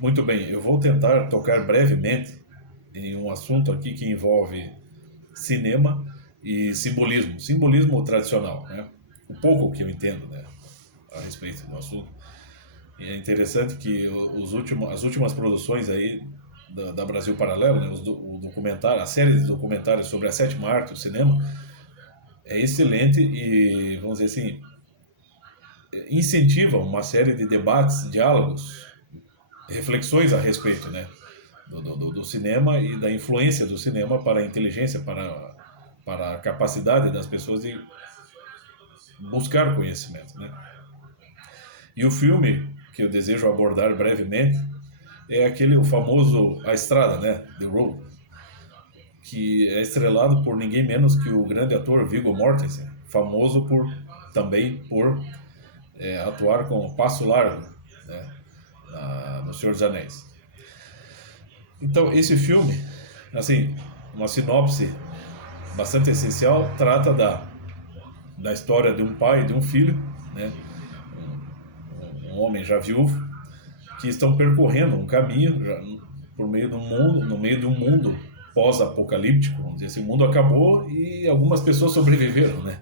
Muito bem, eu vou tentar tocar brevemente em um assunto aqui que envolve cinema e simbolismo, simbolismo tradicional, né? O pouco que eu entendo, né, a respeito do assunto. E é interessante que as últimas produções aí da Brasil Paralelo, né, o documentário, a série de documentários sobre a sétima arte, o cinema, é excelente e, vamos dizer assim, incentiva uma série de debates, diálogos, reflexões a respeito, né, do cinema e da influência do cinema para a inteligência, para a capacidade das pessoas de buscar conhecimento, né? E o filme que eu desejo abordar brevemente é aquele, o famoso A Estrada, né? The Road, que é estrelado por ninguém menos que o grande ator Viggo Mortensen, famoso também por atuar com Passo Largo, né? No Senhor dos Anéis. Então, esse filme, assim, uma sinopse bastante essencial, trata da história de um pai e de um filho, né? Um homem já viúvo, que estão percorrendo um caminho por meio do mundo, no meio de um mundo pós-apocalíptico, vamos dizer assim, o mundo acabou e algumas pessoas sobreviveram, né?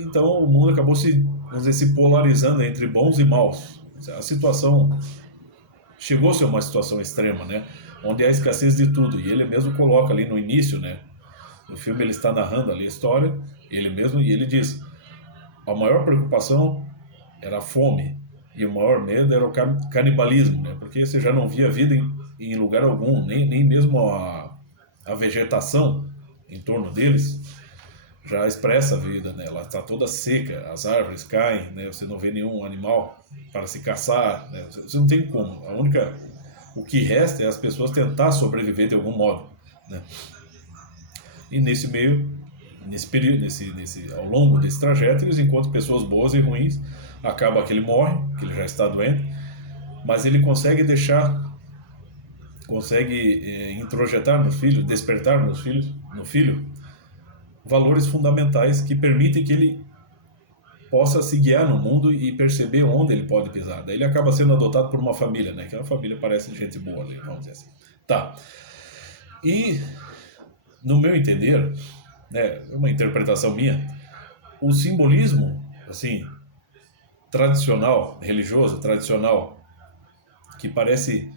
Então o mundo acabou vamos dizer, se polarizando entre bons e maus. A situação chegou-se a uma situação extrema, né? Onde há escassez de tudo. E ele mesmo coloca ali no início, né? No filme ele está narrando ali a história, ele mesmo, e ele diz: a maior preocupação era a fome e o maior medo era o canibalismo, né? Porque você já não via vida em lugar algum, nem mesmo a vegetação em torno deles já expressa a vida, né? Ela está toda seca, as árvores caem, né? Você não vê nenhum animal para se caçar, né? Você não tem como. O que resta é as pessoas tentar sobreviver de algum modo, né? E nesse meio, nesse período, ao longo desse trajeto, eles encontram pessoas boas e ruins. Acaba que ele morre, que ele já está doente, mas ele consegue introjetar no filho, despertar no filho, valores fundamentais que permitem que ele possa se guiar no mundo e perceber onde ele pode pisar. Daí ele acaba sendo adotado por uma família, né? Que a família parece gente boa, né? Vamos dizer assim. Tá. E, no meu entender, né, uma interpretação minha, o simbolismo, assim, tradicional, religioso, tradicional, que parece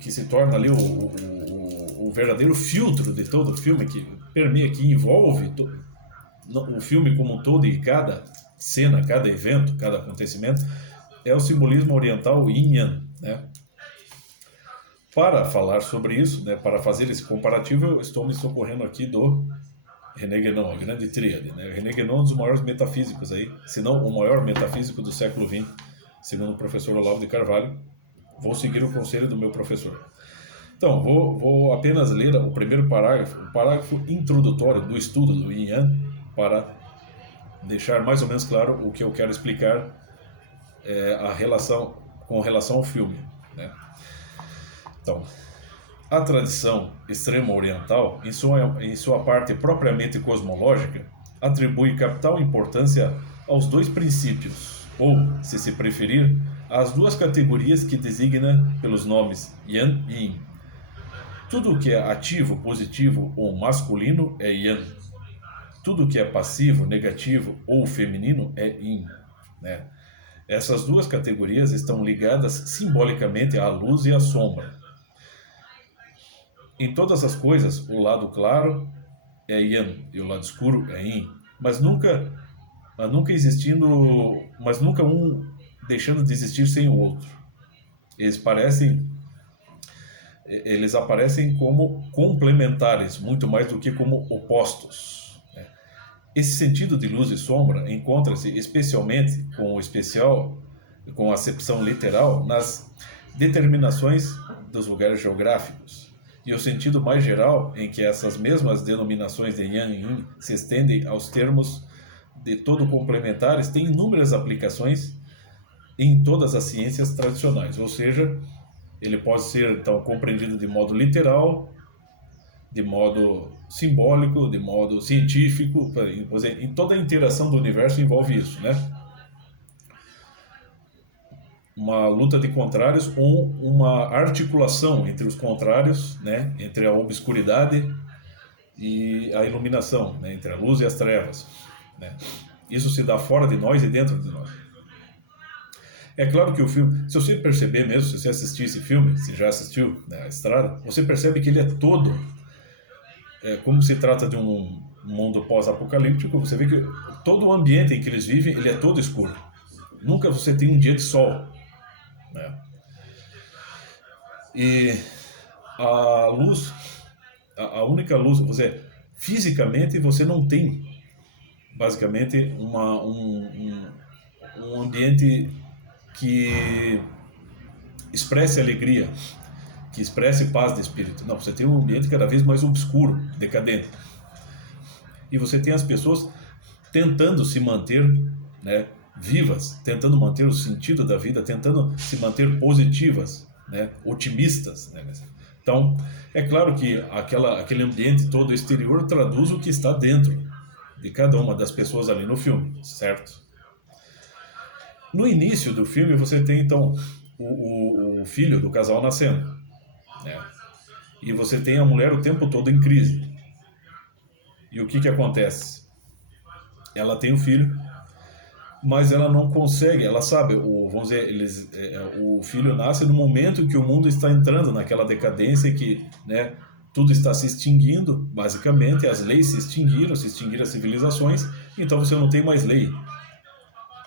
que se torna ali o verdadeiro filtro de todo o filme, que permeia, que envolve o filme como um todo e cada cena, cada evento, cada acontecimento, é o simbolismo oriental, o Yin Yang, né? Para falar sobre isso, né, para fazer esse comparativo, eu estou me socorrendo aqui do René Guénon, a grande tríade, né? René Guénon é um dos maiores metafísicos aí, se não o maior metafísico do século XX, segundo o professor Olavo de Carvalho. Vou seguir o conselho do meu professor. Então, vou apenas ler o primeiro parágrafo, o parágrafo introdutório do estudo do Yin Yang, para deixar mais ou menos claro o que eu quero explicar com relação ao filme, né? Então, a tradição extremo-oriental, em sua parte propriamente cosmológica, atribui capital importância aos dois princípios, ou, se preferir, às duas categorias que designa pelos nomes Yan e Yin. Tudo o que é ativo, positivo ou masculino é Yan. Tudo o que é passivo, negativo ou feminino é Yin, né? Essas duas categorias estão ligadas simbolicamente à luz e à sombra. Em todas as coisas, o lado claro é Yang e o lado escuro é Yin, mas nunca existindo, mas nunca um deixando de existir sem o outro. Eles parecem, eles aparecem como complementares, muito mais do que como opostos. Esse sentido de luz e sombra encontra-se especialmente com a acepção literal nas determinações dos lugares geográficos, e o sentido mais geral em que essas mesmas denominações de Yang e Yin se estendem aos termos de todo complementares tem inúmeras aplicações em todas as ciências tradicionais, ou seja, ele pode ser então compreendido de modo literal, de modo simbólico, de modo científico, em toda a interação do universo envolve isso, né? uma luta de contrários ou uma articulação entre os contrários, né, entre a obscuridade e a iluminação, né, entre a luz e as trevas, né. Isso se dá fora de nós e dentro de nós. É claro que o filme, se você perceber mesmo, se você assistir esse filme, se já assistiu, né, A Estrada, você percebe que ele é todo, como se trata de um mundo pós-apocalíptico, você vê que todo o ambiente em que eles vivem, ele é todo escuro. Nunca você tem um dia de sol, né? E a luz, a única luz, você fisicamente você não tem basicamente um ambiente que expresse alegria, que expresse paz de espírito. Não, você tem um ambiente cada vez mais obscuro, decadente. E você tem as pessoas tentando se manter, né, vivas, tentando manter o sentido da vida, tentando se manter positivas, né, otimistas, né? Então, é claro que aquele ambiente todo exterior traduz o que está dentro de cada uma das pessoas ali no filme, certo? No início do filme você tem então o filho do casal nascendo, né? E você tem a mulher o tempo todo em crise. E o que acontece? Ela tem o filho, mas ela não consegue, ela sabe, vamos dizer, o filho nasce no momento que o mundo está entrando naquela decadência que, né, tudo está se extinguindo, basicamente, as leis se extinguiram as civilizações, então você não tem mais lei,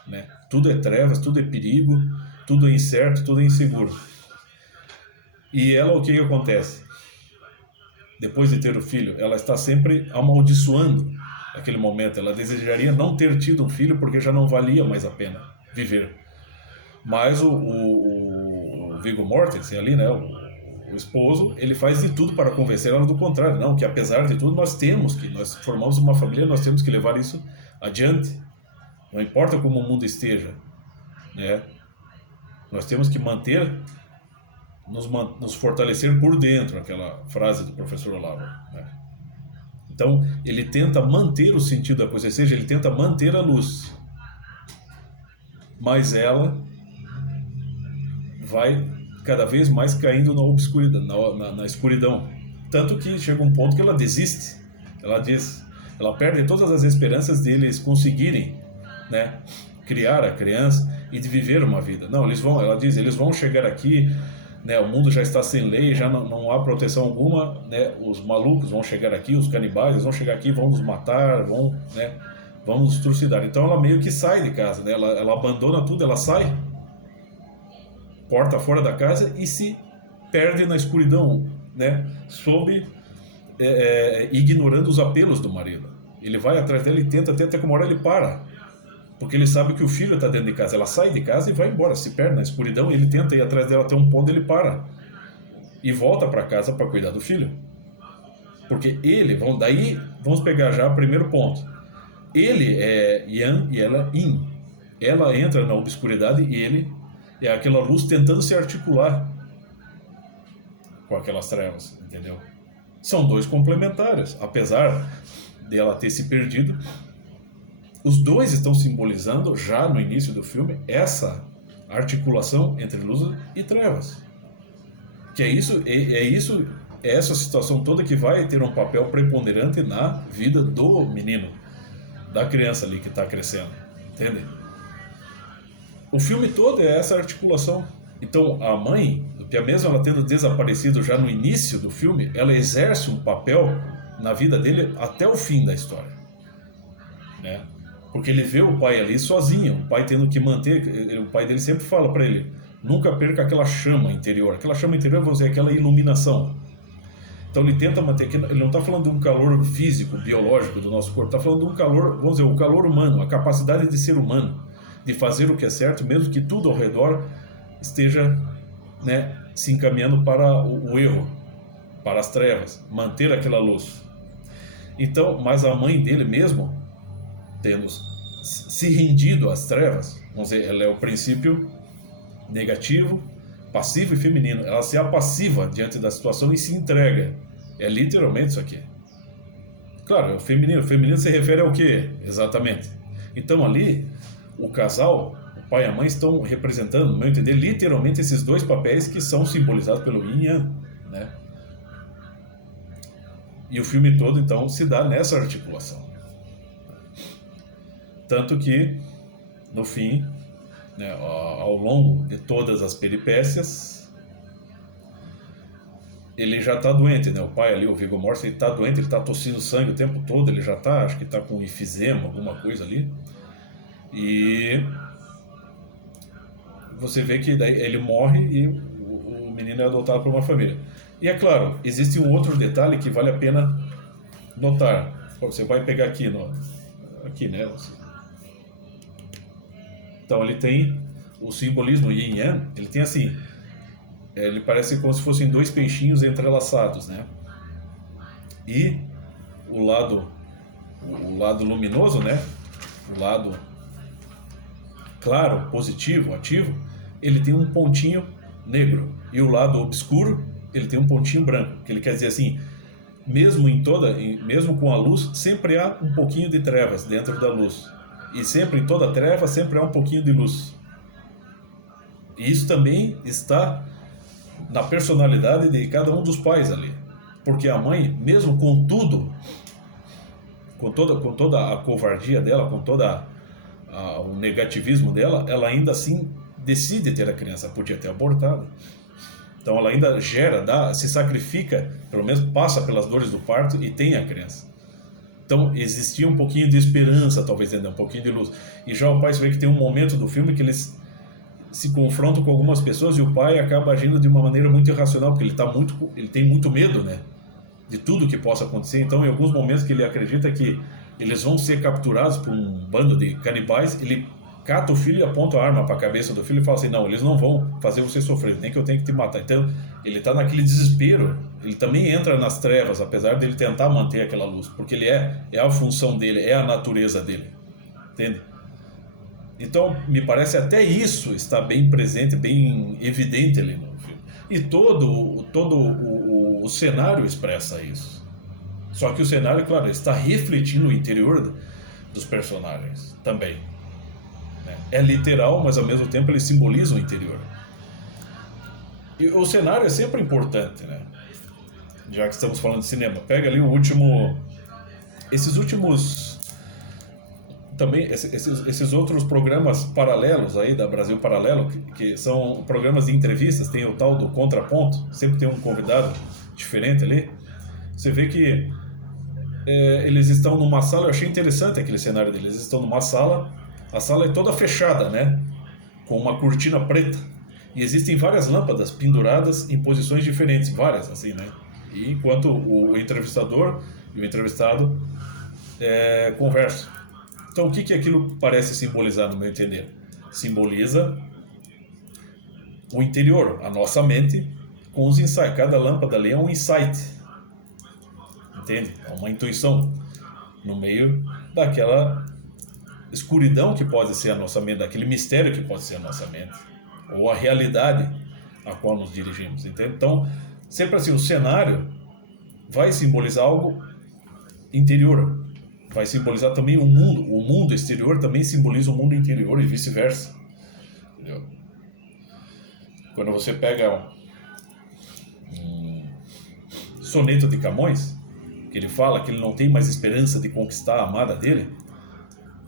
né? Tudo é trevas, tudo é perigo, tudo é incerto, tudo é inseguro. E ela, o que acontece? Depois de ter o filho, ela está sempre amaldiçoando aquele momento. Ela desejaria não ter tido um filho porque já não valia mais a pena viver. Mas o Viggo Mortensen ali, né, o esposo, ele faz de tudo para convencer ela do contrário. Não, que apesar de tudo nós formamos uma família, nós temos que levar isso adiante. Não importa como o mundo esteja, né? Nós temos que nos fortalecer por dentro, aquela frase do professor Olavo, né? Então, ele tenta manter o sentido da coisa, ou seja, ele tenta manter a luz. Mas ela vai cada vez mais caindo na obscuridão, na escuridão. Tanto que chega um ponto que ela desiste. Ela perde todas as esperanças de eles conseguirem, né, criar a criança e de viver uma vida. Não, ela diz, eles vão chegar aqui, né, o mundo já está sem lei, já não há proteção alguma, né, os malucos vão chegar aqui, os canibais, eles vão chegar aqui, vão nos matar, né, vão nos trucidar. Então ela meio que sai de casa, né, ela abandona tudo, ela sai, porta fora da casa e se perde na escuridão, né, ignorando os apelos do marido. Ele vai atrás dela e tenta, até que uma hora ele para. Porque ele sabe que o filho está dentro de casa. Ela sai de casa e vai embora, se perde na escuridão. Ele tenta ir atrás dela até um ponto, ele para. E volta para casa para cuidar do filho. Porque daí vamos pegar já o primeiro ponto. Ele é Yang e ela Yin. Ela entra na obscuridade e ele é aquela luz tentando se articular com aquelas trevas, entendeu? São dois complementares. Apesar de ela ter se perdido, os dois estão simbolizando, já no início do filme, essa articulação entre luz e trevas. Que é essa situação toda que vai ter um papel preponderante na vida do menino, da criança ali que está crescendo, entende? O filme todo é essa articulação. Então a mãe, que mesmo ela tendo desaparecido já no início do filme, ela exerce um papel na vida dele até o fim da história, né? Porque ele vê o pai ali sozinho, o pai tendo que manter, o pai dele sempre fala para ele, nunca perca aquela chama interior, vamos dizer, aquela iluminação. Então ele tenta manter, ele não está falando de um calor físico, biológico do nosso corpo, está falando de um calor, vamos dizer, o calor humano, a capacidade de ser humano, de fazer o que é certo, mesmo que tudo ao redor esteja, né, se encaminhando para o erro, para as trevas, manter aquela luz. Então, mas a mãe dele mesmo, tendo se rendido às trevas, vamos dizer, ela é o princípio negativo, passivo e feminino. Ela se apassiva diante da situação e se entrega. É literalmente isso aqui. Claro, o feminino se refere ao quê? Exatamente. Então ali, o casal, o pai e a mãe estão representando, no meu entender, literalmente esses dois papéis que são simbolizados pelo Yin e Yang, né? E o filme todo, então, se dá nessa articulação. Tanto que, no fim, né, ao longo de todas as peripécias, ele já está doente, né? O pai ali, o Viggo Mortensen, ele está doente, ele está tossindo sangue o tempo todo, ele já está, acho que está com efizema, alguma coisa ali. E você vê que daí ele morre e o menino é adotado por uma família. E é claro, existe um outro detalhe que vale a pena notar. Você vai pegar aqui, aqui, né? Então ele tem o simbolismo Yin Yang, ele tem assim, ele parece como se fossem dois peixinhos entrelaçados, né? E o lado luminoso, né? O lado claro, positivo, ativo, ele tem um pontinho negro. E o lado obscuro, ele tem um pontinho branco. Que ele quer dizer assim, mesmo com a luz, sempre há um pouquinho de trevas dentro da luz. E sempre em toda treva, sempre há um pouquinho de luz. E isso também está na personalidade de cada um dos pais ali. Porque a mãe, mesmo com tudo, com toda a covardia dela, com toda o negativismo dela, ela ainda assim decide ter a criança. Podia ter abortado. Então ela ainda gera, se sacrifica, pelo menos passa pelas dores do parto e tem a criança. Então existia um pouquinho de esperança, talvez ainda um pouquinho de luz. E já o pai, você vê que tem um momento do filme que eles se confrontam com algumas pessoas e o pai acaba agindo de uma maneira muito irracional, porque ele tem muito medo, né, de tudo que possa acontecer. Então em alguns momentos que ele acredita que eles vão ser capturados por um bando de canibais, ele cata o filho e aponta a arma para a cabeça do filho e fala assim, não, eles não vão fazer você sofrer, nem que eu tenha que te matar. Então ele está naquele desespero, ele também entra nas trevas, apesar de ele tentar manter aquela luz, porque ele é a função dele, é a natureza dele, entende? Então me parece até isso está bem presente, bem evidente ali no filme. E todo o cenário expressa isso. Só que o cenário, claro, está refletindo o interior dos personagens também. É literal, mas ao mesmo tempo ele simboliza o interior. E o cenário é sempre importante, né? Já que estamos falando de cinema. Pega ali esses últimos... Também, esses outros programas paralelos aí, da Brasil Paralelo, que são programas de entrevistas, tem o tal do Contraponto, sempre tem um convidado diferente ali. Você vê que eles estão numa sala, eu achei interessante aquele cenário deles, eles estão numa sala, a sala é toda fechada, né, com uma cortina preta, e existem várias lâmpadas penduradas em posições diferentes, várias assim, né, e enquanto o entrevistador e o entrevistado conversam. Então o que aquilo parece simbolizar, no meu entender? Simboliza o interior, a nossa mente, com os insights. Cada lâmpada ali é um insight, entende? É uma intuição no meio daquela escuridão que pode ser a nossa mente, daquele mistério que pode ser a nossa mente, ou a realidade a qual nos dirigimos, entende? Então, sempre assim, o cenário vai simbolizar algo interior, vai simbolizar também o mundo exterior também simboliza o mundo interior e vice-versa, entendeu? Quando você pega um soneto de Camões, que ele fala que ele não tem mais esperança de conquistar a amada dele,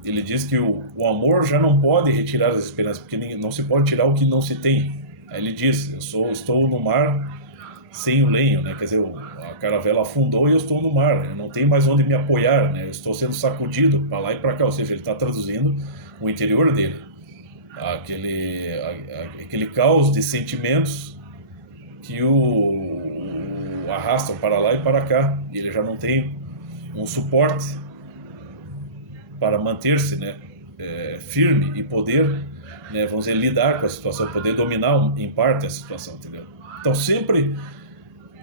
ele diz que o amor já não pode retirar as esperanças, porque não se pode tirar o que não se tem. Aí ele diz, estou no mar sem o lenho, né? Quer dizer, a caravela afundou e eu estou no mar, eu não tenho mais onde me apoiar, né? Eu estou sendo sacudido para lá e para cá, ou seja, ele está traduzindo o interior dele, aquele caos de sentimentos que o arrastam para lá e para cá, e ele já não tem um suporte para manter-se, né, firme e poder, né, vamos dizer, lidar com a situação, poder dominar em parte a situação, entendeu? Então sempre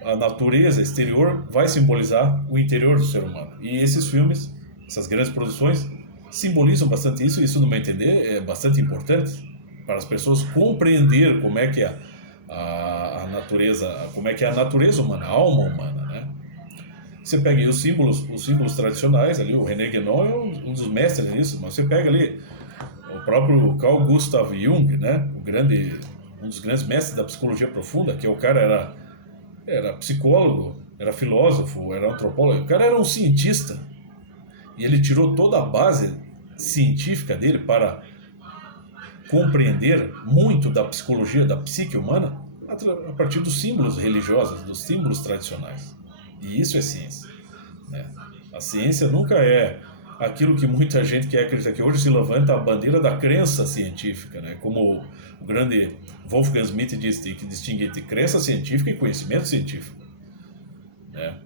a natureza exterior vai simbolizar o interior do ser humano, e esses filmes, essas grandes produções simbolizam bastante isso. Isso, no meu entender, é bastante importante para as pessoas compreender como é que é a natureza, como é que é a natureza humana, a alma humana, né? Você pega aí os símbolos tradicionais ali, o René Guénon é um dos mestres nisso, mas você pega ali, próprio Carl Gustav Jung, né? Um dos grandes mestres da psicologia profunda, que o cara era psicólogo, era filósofo, era antropólogo, o cara era um cientista. E ele tirou toda a base científica dele para compreender muito da psicologia, da psique humana, a partir dos símbolos religiosos, dos símbolos tradicionais. E isso é ciência, né? A ciência nunca é aquilo que muita gente quer acreditar, que hoje se levanta a bandeira da crença científica, né? Como o grande Wolfgang Schmidt diz, que distingue entre crença científica e conhecimento científico, né?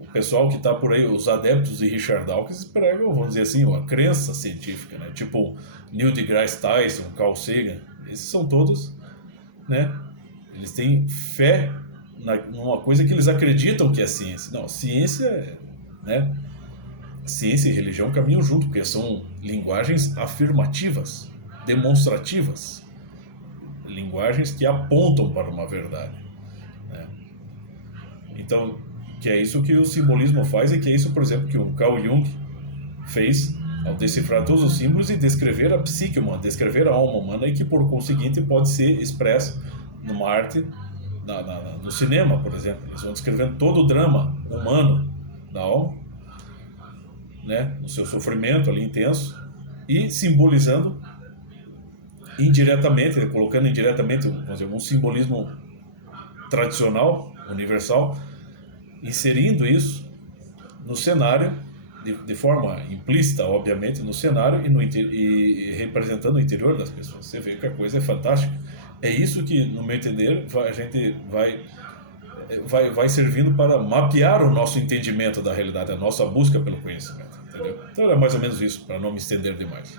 O pessoal que está por aí, os adeptos de Richard Dawkins, pregam, vamos dizer assim, a crença científica, né? Tipo Neil deGrasse Tyson, Carl Sagan, esses são todos, né? Eles têm fé numa coisa que eles acreditam que é ciência. Não, ciência, né? Ciência e religião caminham junto, porque são linguagens afirmativas, demonstrativas, linguagens que apontam para uma verdade, né? Então, que é isso que o simbolismo faz e que é isso, por exemplo, que o Carl Jung fez ao decifrar todos os símbolos e descrever a psique humana, descrever a alma humana, e que por conseguinte pode ser expressa numa arte, no cinema, por exemplo. Eles vão descrevendo todo o drama humano da alma, né, no seu sofrimento ali intenso, e simbolizando indiretamente, colocando indiretamente, vamos dizer, um simbolismo tradicional, universal, inserindo isso no cenário, de forma implícita, obviamente, no cenário e representando o interior das pessoas. Você vê que a coisa é fantástica. É isso que, no meu entender, a gente vai servindo para mapear o nosso entendimento da realidade, a nossa busca pelo conhecimento. Entendeu? Então é mais ou menos isso, para não me estender demais.